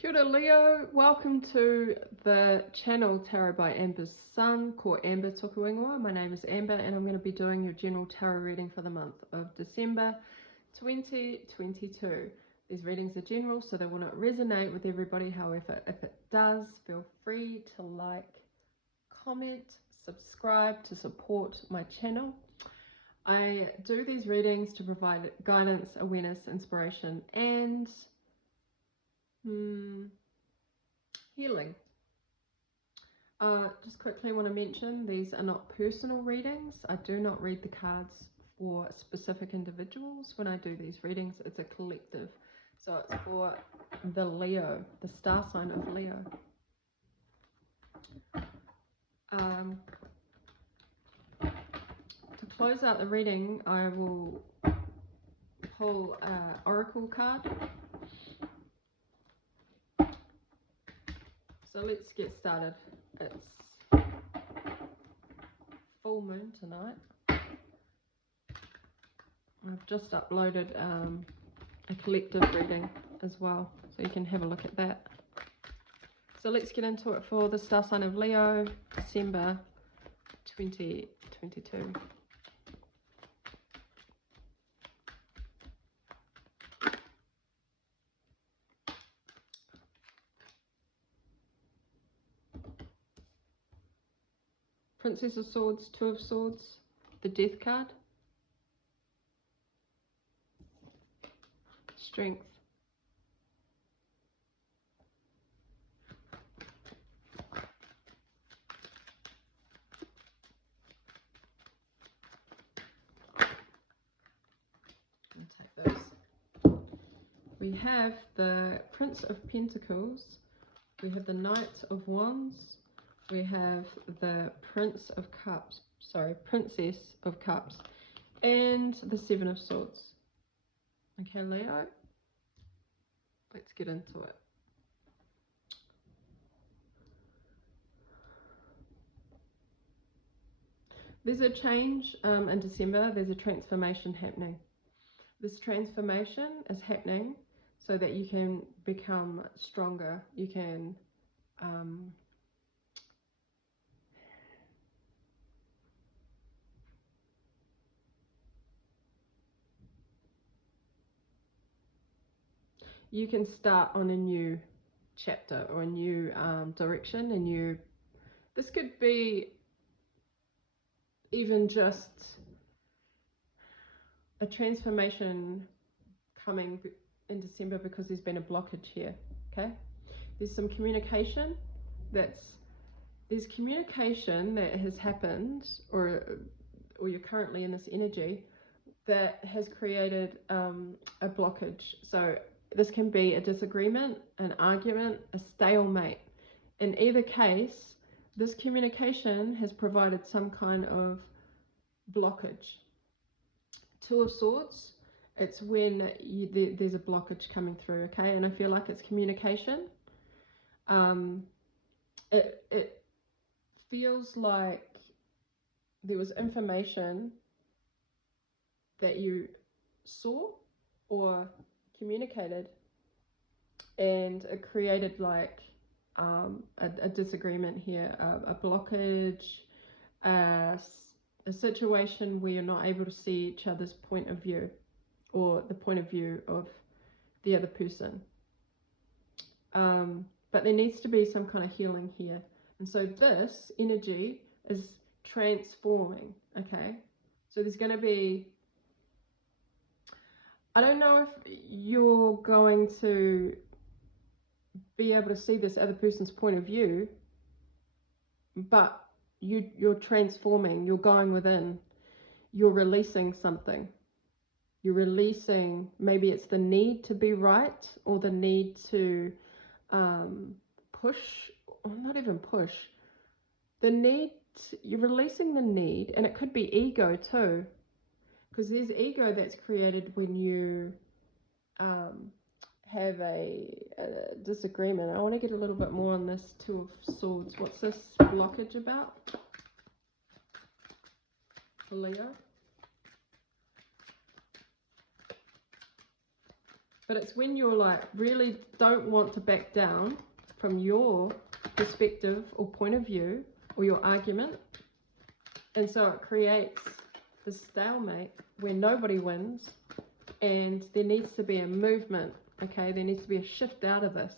Kia ora Leo, welcome to the channel Tarot by Amber's Sun, ko Amber Tuku Ingoa. My name is Amber and I'm going to be doing your general tarot reading for the month of December 2022. These readings are general, so they will not resonate with everybody. However, if it does, feel free to like, comment, subscribe to support my channel. I do these readings to provide guidance, awareness, inspiration, and healing. Just quickly want to mention these are not personal readings. I do not read the cards for specific individuals. When I do these readings, it's a collective. So it's for the Leo, the star sign of Leo. To close out the reading, I will pull an oracle card. So let's get started. It's full moon tonight. I've just uploaded a collective reading as well, so you can have a look at that. So let's get into it for the star sign of Leo, December 2022. Princess of Swords, Two of Swords, the Death card, Strength, I'll take those. We have the Prince of Pentacles, we have the Knight of Wands, we have the Princess of Cups, and the Seven of Swords. Okay, Leo, let's get into it. There's a change in December. There's a transformation happening. This transformation is happening so that you can become stronger. You can start on a new chapter or a new direction. This could be even just a transformation coming in December because there's been a blockage here. Okay, there's some communication there's communication that has happened, or you're currently in this energy that has created a blockage. So this can be a disagreement, an argument, a stalemate. In either case, this communication has provided some kind of blockage. Two of Swords, it's when there's a blockage coming through, okay? And I feel like it's communication. It feels like there was information that you saw or communicated, and it created like a disagreement here, a blockage, a situation where you're not able to see each other's point of view or the point of view of the other person. But there needs to be some kind of healing here. And so this energy is transforming, okay? So there's going to be, I don't know if you're going to be able to see this other person's point of view, but you're transforming, you're going within, you're releasing something. You're releasing, maybe it's the need to be right, or the need to push, or not even push, the need, you're releasing the need, and it could be ego too, because there's ego that's created when you have a disagreement. I want to get a little bit more on this Two of Swords. What's this blockage about for Leo? But it's when you're like really don't want to back down from your perspective or point of view or your argument. And so it creates this stalemate where nobody wins, and there needs to be a movement, okay? There needs to be a shift out of this.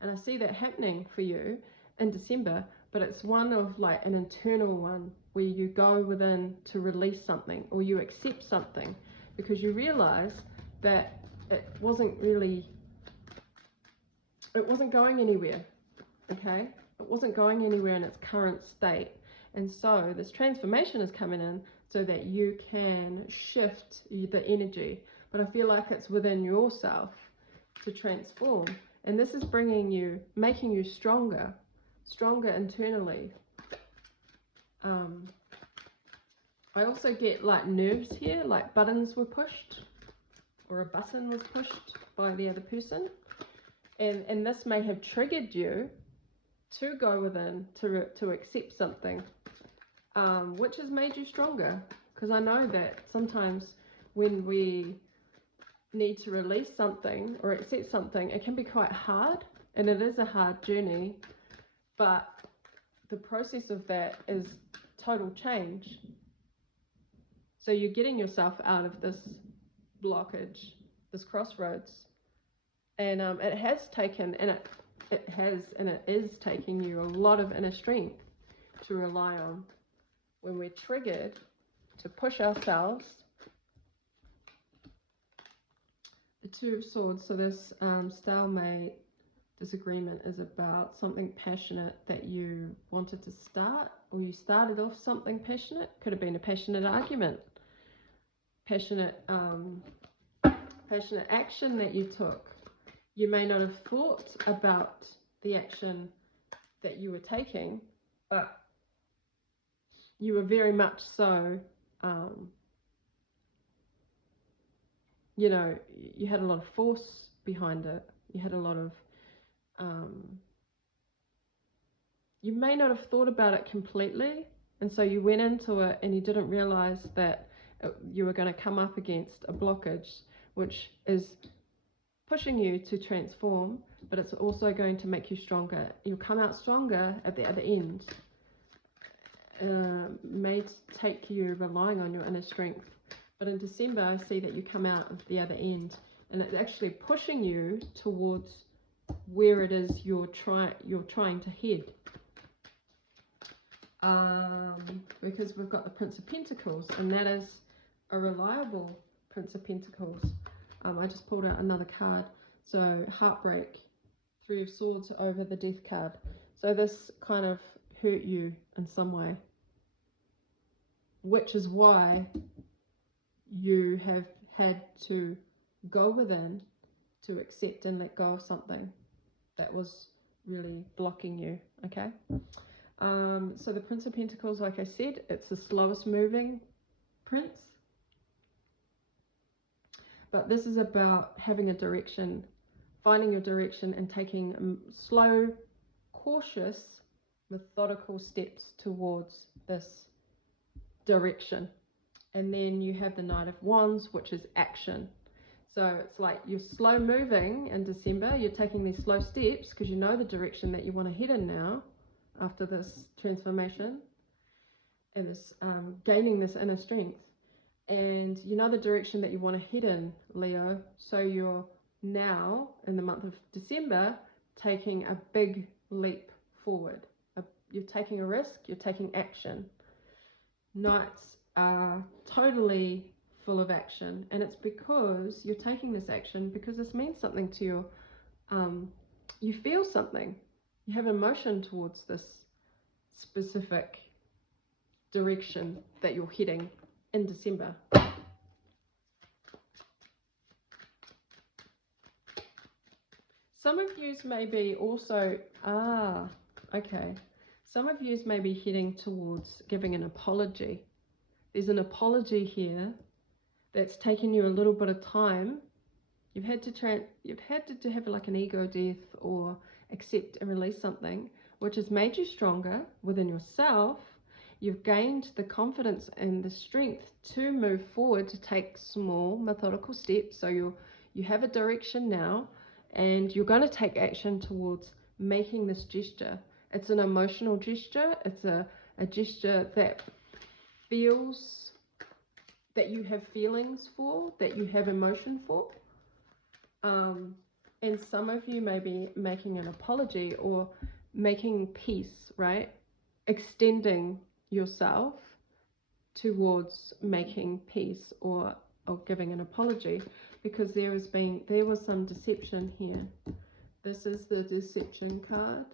And I see that happening for you in December, but it's one of like an internal one where you go within to release something, or you accept something because you realize that it wasn't going anywhere, okay? It wasn't going anywhere in its current state. And so this transformation is coming in so that you can shift the energy. But I feel like it's within yourself to transform. And this is making you stronger internally. I also get like nerves here, like buttons were pushed, or a button was pushed by the other person. And this may have triggered you to go within, to accept something, which has made you stronger. Because I know that sometimes when we need to release something or accept something, it can be quite hard, and it is a hard journey, but the process of that is total change. So you're getting yourself out of this blockage, this crossroads, and it has taken, and it is taking you a lot of inner strength to rely on when we're triggered to push ourselves. The Two of Swords, so this stalemate, disagreement is about something passionate that you wanted to start, or you started off something passionate. Could have been a passionate argument, passionate action that you took. You may not have thought about the action that you were taking, but you were very much so, you know, you had a lot of force behind it. You had a lot of, you may not have thought about it completely, and so you went into it and you didn't realize that you were going to come up against a blockage, which is pushing you to transform, but it's also going to make you stronger. You'll come out stronger at the other end. May take you relying on your inner strength, but in December I see that you come out at the other end, and it's actually pushing you towards where it is you're trying to head. Because we've got the Prince of Pentacles, and that is a reliable Prince of Pentacles. I just pulled out another card. So heartbreak, Three of Swords over the Death card. So this kind of hurt you in some way, which is why you have had to go within to accept and let go of something that was really blocking you, okay? So the Prince of Pentacles, like I said, it's the slowest moving prince. But this is about having a direction, finding your direction, and taking slow, cautious, methodical steps towards this direction. And then you have the Knight of Wands, which is action. So it's like you're slow moving in December. You're taking these slow steps because you know the direction that you want to head in now after this transformation and this gaining this inner strength. And you know the direction that you want to head in, Leo. So you're now, in the month of December, taking a big leap forward. You're taking a risk, you're taking action. Knights are totally full of action, and it's because you're taking this action because this means something to you. You feel something. You have emotion towards this specific direction that you're heading in December. Some of yous may be also, okay. Some of yous may be heading towards giving an apology. There's an apology here that's taken you a little bit of time. You've had to have like an ego death or accept and release something, which has made you stronger within yourself. You've gained the confidence and the strength to move forward, to take small methodical steps. So You have a direction now, and you're going to take action towards making this gesture. It's an emotional gesture. It's a gesture that feels, that you have feelings for, that you have emotion for. And some of you may be making an apology or making peace, right? Extending yourself towards making peace or giving an apology, because there was some deception here. This is the deception card.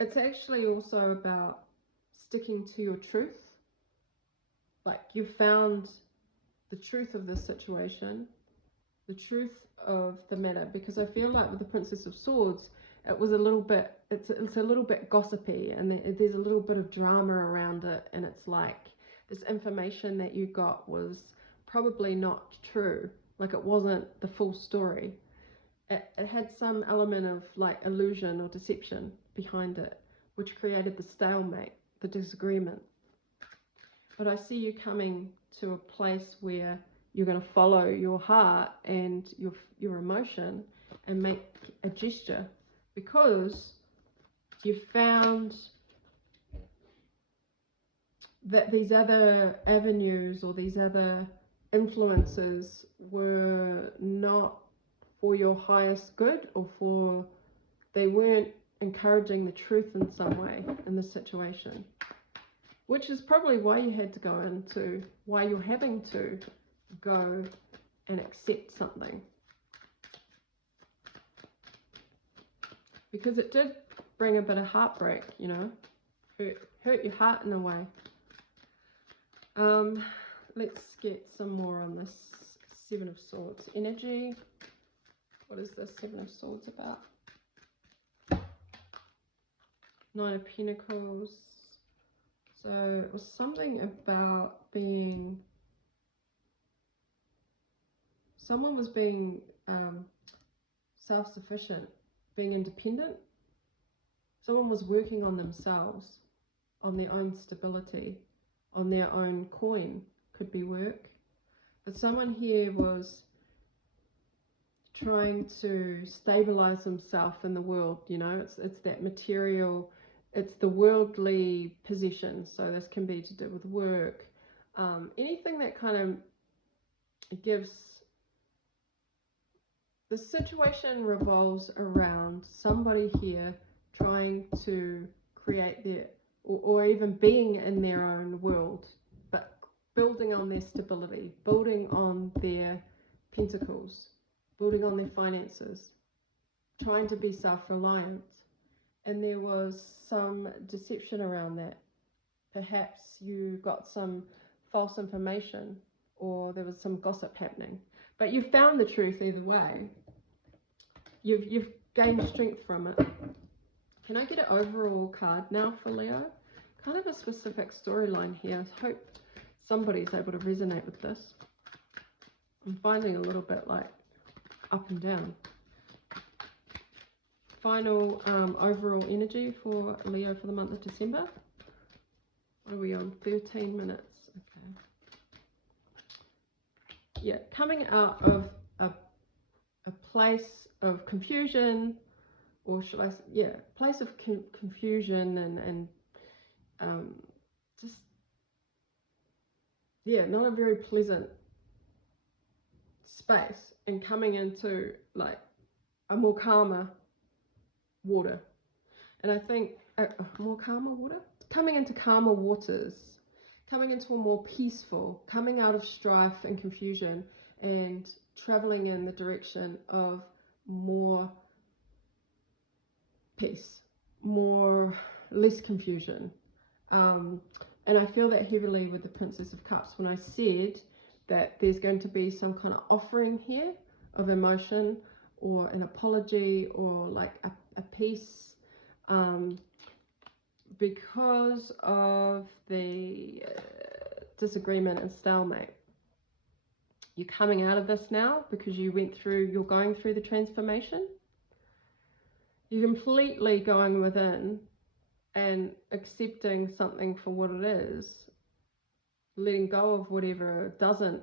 It's actually also about sticking to your truth. Like, you found the truth of this situation, the truth of the matter, because I feel like with the Princess of Swords, it was a little bit, it's a little bit gossipy, and there's a little bit of drama around it, and it's like this information that you got was probably not true, like it wasn't the full story. It had some element of like illusion or deception behind it, which created the stalemate, the disagreement. But I see you coming to a place where you're going to follow your heart and your emotion and make a gesture, because you found that these other avenues or these other influences were not for your highest good, or they weren't encouraging the truth in some way in this situation. Which is probably why you had to go into, why you're having to go and accept something. Because it did bring a bit of heartbreak, you know, hurt your heart in a way. Let's get some more on this Seven of Swords energy. What is this Seven of Swords about? Nine of Pentacles. So it was something about being, someone was being self-sufficient, being independent. Someone was working on themselves, on their own stability, on their own coin, could be work. But someone here was trying to stabilize himself in the world, you know, it's that material. It's the worldly possession, so this can be to do with work, anything that kind of gives. The situation revolves around somebody here trying to create their, or even being in their own world, but building on their stability, building on their pentacles, building on their finances, trying to be self-reliant. And there was some deception around that. Perhaps you got some false information, or there was some gossip happening. But you found the truth either way. You've gained strength from it. Can I get an overall card now for Leo? Kind of a specific storyline here. I hope somebody's able to resonate with this. I'm finding a little bit like up and down. Final overall energy for Leo for the month of December. What are we on? 13 minutes. Okay. Yeah, coming out of a place of confusion, or should I say, yeah, place of confusion and just, yeah, not a very pleasant space, and coming into like a more calmer water. And I think more calmer water, coming into calmer waters, coming into a more peaceful, coming out of strife and confusion and traveling in the direction of more peace, less confusion. And I feel that heavily with the Princess of Cups when I said that there's going to be some kind of offering here of emotion, or an apology, or like a peace, because of the disagreement and stalemate. You're coming out of this now because you're going through the transformation. You're completely going within and accepting something for what it is, letting go of whatever doesn't,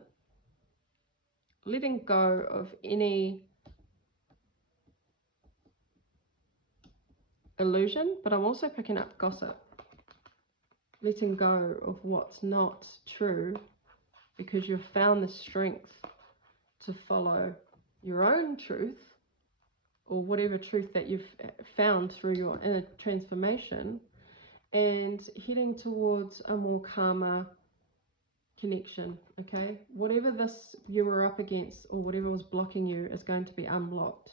letting go of any illusion, but I'm also picking up gossip. Letting go of what's not true because you've found the strength to follow your own truth, or whatever truth that you've found through your inner transformation, and heading towards a more calmer connection. Okay, whatever this you were up against or whatever was blocking you is going to be unblocked,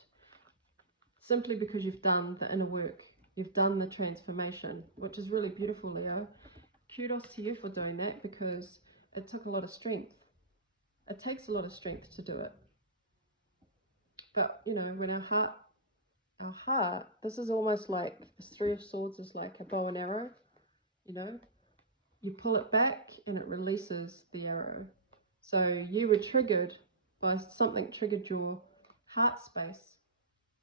simply because you've done the inner work, you've done the transformation, which is really beautiful, Leo. Kudos to you for doing that, because it took a lot of strength. It takes a lot of strength to do it. But you know, when our heart, this is almost like this Three of Swords is like a bow and arrow, you know, you pull it back and it releases the arrow. So you were triggered by something, triggered your heart space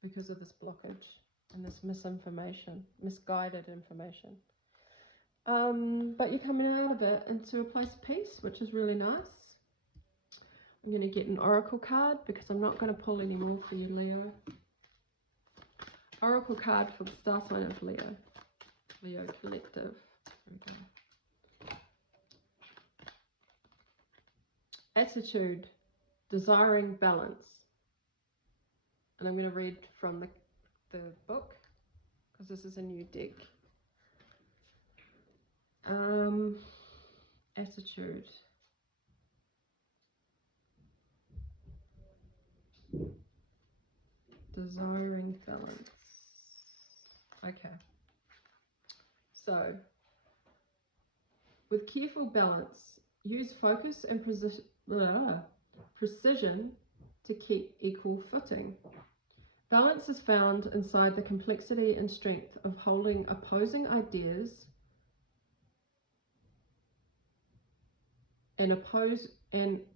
because of this blockage and this misinformation, misguided information. But you're coming out of it into a place of peace, which is really nice. I'm going to get an oracle card because I'm not going to pull any more for you, Leo. Oracle card for the star sign of Leo. Leo collective. There we go. Attitude, desiring balance. And I'm going to read from the book because this is a new deck. Attitude. Desiring balance. Okay. So, with careful balance, use focus and precision to keep equal footing. Balance is found inside the complexity and strength of holding opposing ideas and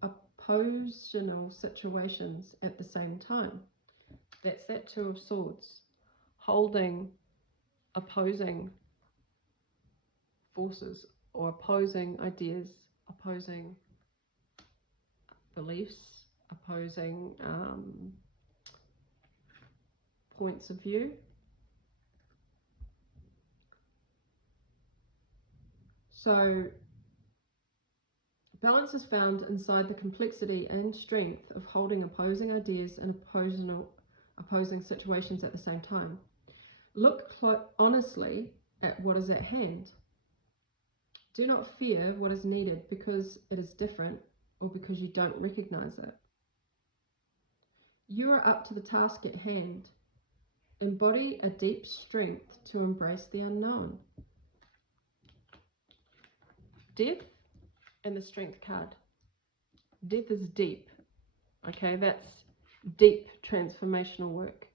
oppositional situations at the same time. That's that Two of Swords. Holding opposing forces or opposing ideas, opposing beliefs, opposing points of view. So balance is found inside the complexity and strength of holding opposing ideas and opposing situations at the same time. Look honestly at what is at hand. Do not fear what is needed because it is different or because you don't recognize it. You are up to the task at hand. Embody a deep strength to embrace the unknown. Death and the Strength card. Death is deep. Okay, that's deep transformational work.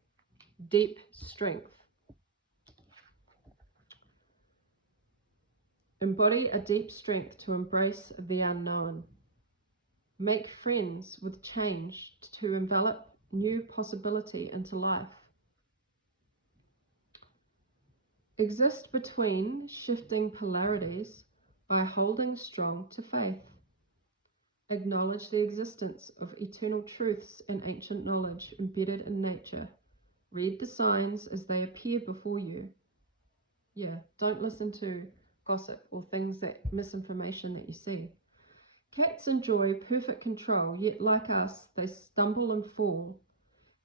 Deep strength. Embody a deep strength to embrace the unknown. Make friends with change to envelop new possibility into life. Exist between shifting polarities by holding strong to faith. Acknowledge the existence of eternal truths and ancient knowledge embedded in nature. Read the signs as they appear before you. Yeah, don't listen to gossip or misinformation that you see. Cats enjoy perfect control, yet like us, they stumble and fall.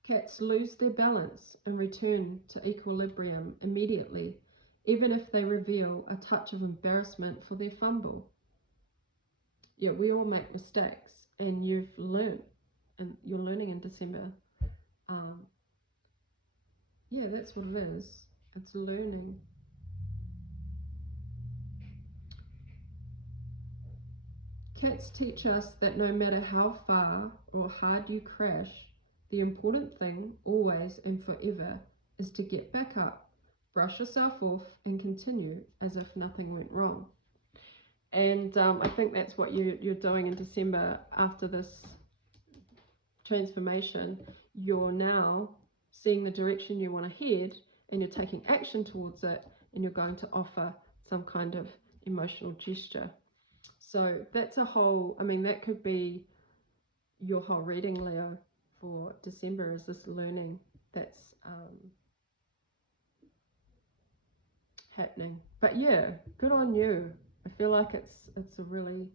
Cats lose their balance and return to equilibrium immediately, even if they reveal a touch of embarrassment for their fumble. Yeah, we all make mistakes, and you've learned, and you're learning in December. Yeah, that's what it is. It's learning. Cats teach us that no matter how far or hard you crash, the important thing, always and forever, is to get back up, brush yourself off, and continue as if nothing went wrong. And I think that's what you're doing in December after this transformation. You're now seeing the direction you want to head, and you're taking action towards it, and you're going to offer some kind of emotional gesture. So that's a whole, I mean, that could be your whole reading, Leo, for December, is this learning that's happening. But yeah, good on you. I feel like it's a really,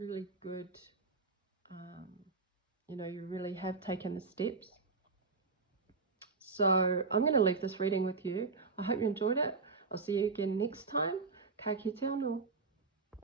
really good, you know, you really have taken the steps. So I'm going to leave this reading with you. I hope you enjoyed it. I'll see you again next time. Ka kite anō.